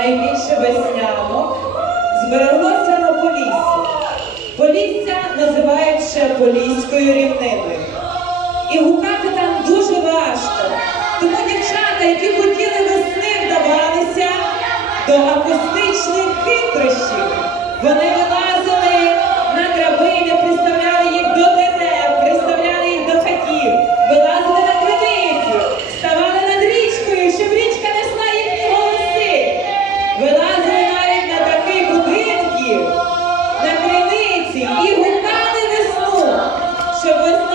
найбільше веснянок збереглося на Поліссі. Полісся називають Поліською рівниною. І гукати там дуже важко. Тому дівчата, які хотіли весни вдавалися до акустичних хитрощів, вони вела. і гукали весну, щоб весна.